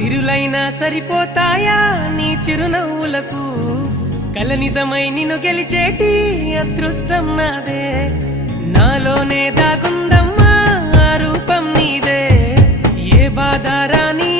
సిరులైనా సరిపోతాయా నీ చిరునవ్వులకు కల నిజమై నిన్ను గెలిచేటి అదృష్టం నాదే నాలోనే దాగుందమ్మా ఆ రూపం నీదే ఏ బాధ రాని